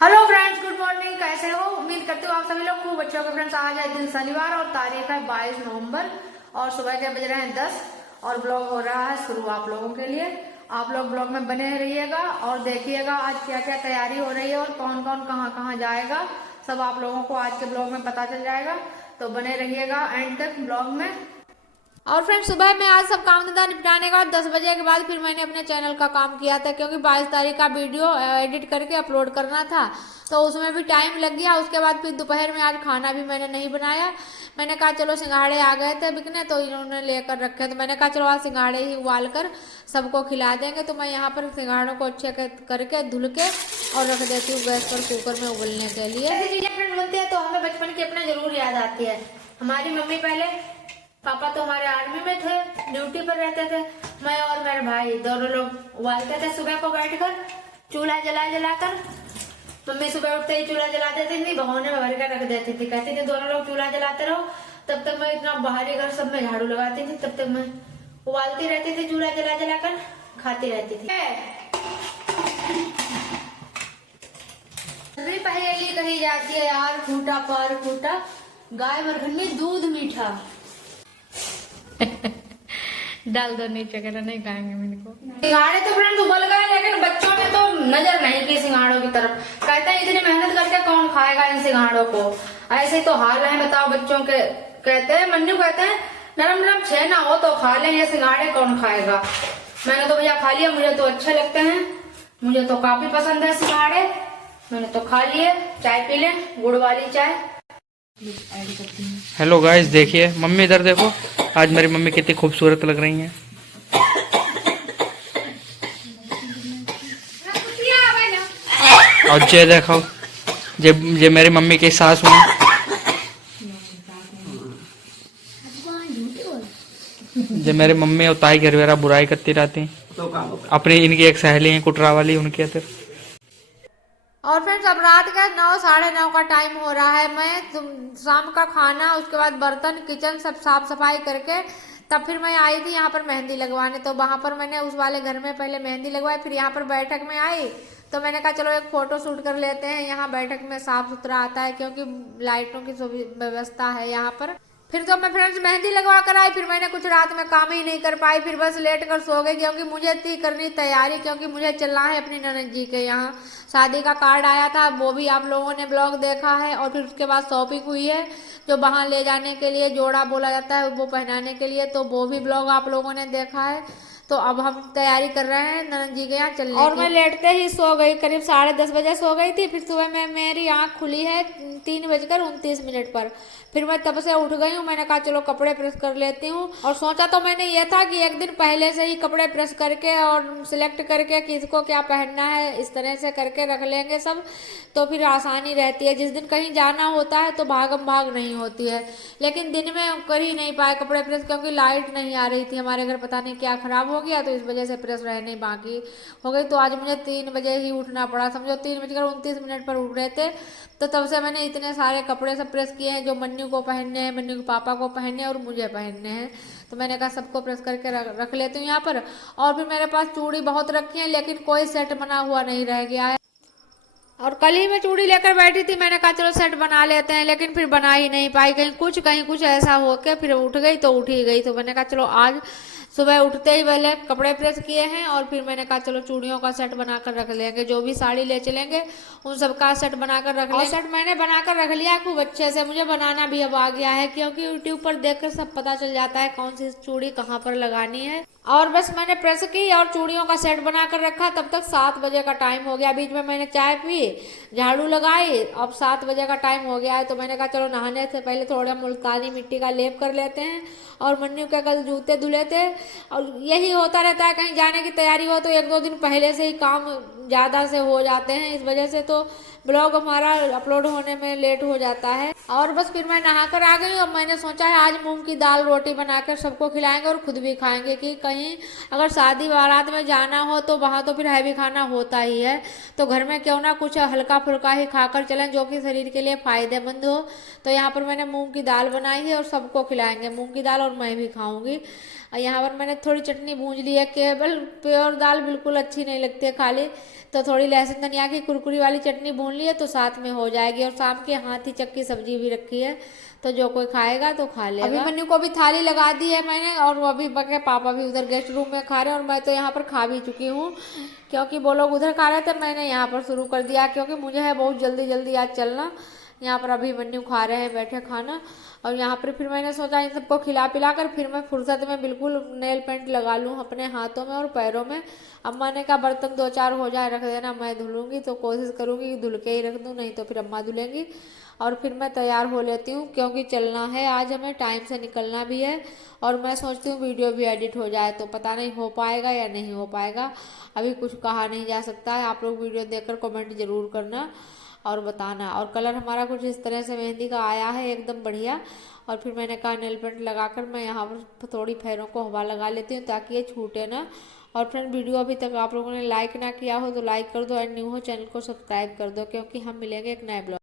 Hello friends, good morning. कैसे हो? उम्मीद करते हो आप सभी लोग खूब अच्छे होंगे। फ्रेंड्स, आज है दिन शनिवार और तारीख है 22 नवंबर और सुबह के बज रहे हैं 10 और ब्लॉग हो रहा है शुरू आप लोगों के लिए। आप लोग ब्लॉग में बने रहिएगा और देखिएगा आज क्या क्या तैयारी हो रही है और कौन कौन कहाँ कहाँ जाएगा, सब आप लोगों को आज के ब्लॉग में पता चल जाएगा। तो बने रहिएगा एंड तक ब्लॉग में। और फ्रेंड, सुबह में आज सब काम धंधा निपटाने के बाद 10 बजे के बाद फिर मैंने अपने चैनल का काम किया था, क्योंकि 22 तारीख का वीडियो एडिट करके अपलोड करना था, तो उसमें भी टाइम लग गया। उसके बाद फिर दोपहर में आज खाना भी मैंने नहीं बनाया। मैंने कहा चलो सिंघाड़े आ गए थे बिकने, तो इन्होंने लेकर रखे, तो मैंने कहा चलो आज सिंघाड़े ही उबाल कर सबको खिला देंगे। तो मैं यहाँ पर सिंघाड़ों को अच्छे करके धुल के और रख देती हूँ गैस पर कुकर में उबलने के लिए। ऐसी चीजें फ्रेंड बनती है तो हमें बचपन की अपना जरूर याद आती है। हमारी मम्मी पहले, पापा तो हमारे आर्मी में थे, ड्यूटी पर रहते थे, मैं और मेरे भाई दोनों लोग उबालते थे सुबह को बैठकर चूल्हा जलाकर। मम्मी सुबह उठते ही चूल्हा जला देती थी, भगोने में भर कर रख देती थी, कहती थी दोनों लोग चूल्हा जलाते रहो। तब तक मैं इतना बाहरी घर सब में झाड़ू लगाती थी, तब तक मैं उबालती रहती थी, चूल्हा जलाकर खाती रहती थी। पहेली कही जाती है यार, फूटा पार फूटा, गाय मरघन में दूध मीठा। डाल दो नीचे, कहना नहीं खाएंगे मेरे को। सिंघाड़े तो फ्रेंड्स उबल गए, लेकिन बच्चों ने तो नजर नहीं की सिंघाड़ों की तरफ। कहते हैं इतनी मेहनत करके कौन खाएगा इन सिंघाड़ों को, ऐसे तो हाल है बताओ बच्चों के। कहते हैं मन्नू, कहते हैं नरम नरम छेना हो तो खा ले, ये सिंघाड़े कौन खाएगा। मैंने तो भैया खा लिया, मुझे तो अच्छे लगते हैं, मुझे तो काफी पसंद है सिंघाड़े। मैंने तो खा लिए। चाय पी ले, गुड़ वाली चाय। हेलो गाइस, देखिए मम्मी इधर देखो, आज मेरी मम्मी कितनी खूबसूरत लग रही हैं। और ये देखो, ये मेरी मम्मी की सास हुई, जो मेरी मम्मी और ताई घर वेरा बुराई करती रहती, अपनी इनकी एक सहेली है कुटरा वाली, उनके अंदर। और फ्रेंड्स, अब रात का 9 साढ़े 9 का टाइम हो रहा है। मैं शाम का खाना, उसके बाद बर्तन किचन सब साफ सफाई करके तब फिर मैं आई थी यहाँ पर मेहंदी लगवाने। तो वहां पर मैंने उस वाले घर में पहले मेहंदी लगवाई, फिर यहाँ पर बैठक में आई, तो मैंने कहा चलो एक फोटो शूट कर लेते हैं। यहाँ बैठक में साफ सुथरा आता है, क्योंकि लाइटों की व्यवस्था है यहाँ पर। फिर तो मैं फ्रेंड्स मेहंदी लगवा कर आई, फिर मैंने कुछ रात में काम ही नहीं कर पाई, फिर बस लेट कर सो गई, क्योंकि मुझे थी करनी तैयारी, क्योंकि मुझे चलना है अपनी ननद जी के यहाँ। शादी का कार्ड आया था, वो भी आप लोगों ने ब्लॉग देखा है। और फिर उसके बाद शॉपिंग हुई है, जो वहाँ ले जाने के लिए जोड़ा बोला जाता है, वो पहनाने के लिए, तो वो भी ब्लॉग आप लोगों ने देखा है। तो अब हम तैयारी कर रहे हैं ननद जी के यहाँ चलने की। और मैं लेटते ही सो गई, करीब 10:30 बजे सो गई थी। फिर सुबह में मेरी आँख खुली है 3:29 पर। फिर मैं तब से उठ गई हूँ। मैंने कहा चलो कपड़े प्रेस कर लेती हूँ, और सोचा तो मैंने ये था कि एक दिन पहले से ही कपड़े प्रेस करके और सिलेक्ट करके किसको क्या पहनना है इस तरह से करके रख लेंगे सब, तो फिर आसानी रहती है। जिस दिन कहीं जाना होता है तो भागम भाग नहीं होती है। लेकिन दिन में कर ही नहीं पाए कपड़े प्रेस, क्योंकि लाइट नहीं आ रही थी हमारे घर, पता नहीं क्या खराब हो गया, तो इस वजह से प्रेस रहने बाकी हो गई। तो आज मुझे 3 बजे ही उठना पड़ा, समझो 3:29 पर उठ रहे थे। तो तब से मैंने इतने सारे कपड़े सब प्रेस किए हैं, जो मन्नू को पहनने हैं, मन्नू के पापा को पहनने हैं और मुझे पहनने हैं। तो मैंने कहा सबको प्रेस करके रख लेती हूँ यहाँ पर। और फिर मेरे पास चूड़ी बहुत रखी है, लेकिन कोई सेट बना हुआ नहीं रह गया है। और कल ही मैं चूड़ी लेकर बैठी थी, मैंने कहा चलो सेट बना लेते हैं, लेकिन फिर बना ही नहीं पाई। कहीं कुछ ऐसा हो के फिर उठ गई तो उठ ही गई। तो मैंने कहा चलो आज सुबह उठते ही पहले कपड़े प्रेस किए हैं, और फिर मैंने कहा चलो चूड़ियों का सेट बनाकर रख लेंगे, जो भी साड़ी ले चलेंगे उन सब का सेट बनाकर रख लेंगे। सेट मैंने बनाकर रख लिया खूब अच्छे से, मुझे बनाना भी अब आ गया है, क्योंकि यूट्यूब पर देखकर सब पता चल जाता है कौन सी चूड़ी कहाँ पर लगानी है। और बस मैंने प्रेस की और चूड़ियों का सेट बनाकर रखा। तब तक 7 बजे का टाइम हो गया। बीच में मैंने चाय पी, झाड़ू लगाई, अब 7 बजे का टाइम हो गया है। तो मैंने कहा चलो नहाने से पहले थोड़ा मुल्तानी मिट्टी का लेप कर लेते हैं। और मन्नू के कल जूते धुले थे, और यही होता रहता है, कहीं जाने की तैयारी हो तो 1-2 दिन पहले से ही काम ज़्यादा से हो जाते हैं, इस वजह से तो ब्लॉग हमारा अपलोड होने में लेट हो जाता है। और बस फिर मैं नहाकर आ गई। और मैंने सोचा है आज मूंग की दाल रोटी बनाकर सबको खिलाएंगे और खुद भी खाएंगे, कि कहीं अगर शादी बारात में जाना हो तो वहाँ तो फिर हैवी खाना होता ही है, तो घर में क्यों ना कुछ हल्का फुल्का ही खाकर चलें, जो कि शरीर के लिए फायदेमंद हो। तो यहाँ पर मैंने मूंग की दाल बनाई है और सबको खिलाएंगे। मूंग की दाल और और मैं भी खाऊंगी। और यहाँ पर मैंने थोड़ी चटनी भूंज ली है, केवल प्योर दाल बिल्कुल अच्छी नहीं लगती है खाली, तो थोड़ी लहसुन धनिया की कुरकुरी वाली चटनी भून ली है तो साथ में हो जाएगी। और शाम के हाथी चक्की सब्जी भी रखी है, तो जो कोई खाएगा तो खा लेगा। अभी मन्नू को भी थाली लगा दी है मैंने, और वो अभी बके पापा भी उधर गेस्ट रूम में खा रहे हैं, और मैं तो यहाँ पर खा भी चुकी हूँ, क्योंकि वो लोग उधर खा रहे थे, मैंने यहाँ पर शुरू कर दिया, क्योंकि मुझे है बहुत जल्दी जल्दी आज चलना। यहाँ पर अभी मन्नू खा रहे हैं बैठे खाना, और यहाँ पर फिर मैंने सोचा इन सबको खिला पिला कर फिर मैं फुर्सत में बिल्कुल नेल पेंट लगा लूँ अपने हाथों में और पैरों में। अम्मा ने कहा बर्तन 2-4 हो जाए रख देना, मैं धुलूंगी, तो कोशिश करूँगी कि धुल के ही रख दूँ, नहीं तो फिर अम्मा धुलेंगी। और फिर मैं तैयार हो लेती हूँ, क्योंकि चलना है आज हमें, टाइम से निकलना भी है, और मैं सोचती हूँ वीडियो भी एडिट हो जाए, तो पता नहीं हो पाएगा या नहीं हो पाएगा, अभी कुछ कहा नहीं जा सकता है। आप लोग वीडियो देखकर कमेंट जरूर करना और बताना। और कलर हमारा कुछ इस तरह से मेहंदी का आया है एकदम बढ़िया। और फिर मैंने कहा नेल पेंट लगाकर मैं यहाँ पर थोड़ी पैरों को हवा लगा लेती हूँ ताकि ये छूटे ना। और फ्रेंड वीडियो अभी तक आप लोगों ने लाइक ना किया हो तो लाइक कर दो, एंड न्यू हो चैनल को सब्सक्राइब कर दो, क्योंकि हम मिलेंगे एक नए ब्लॉग।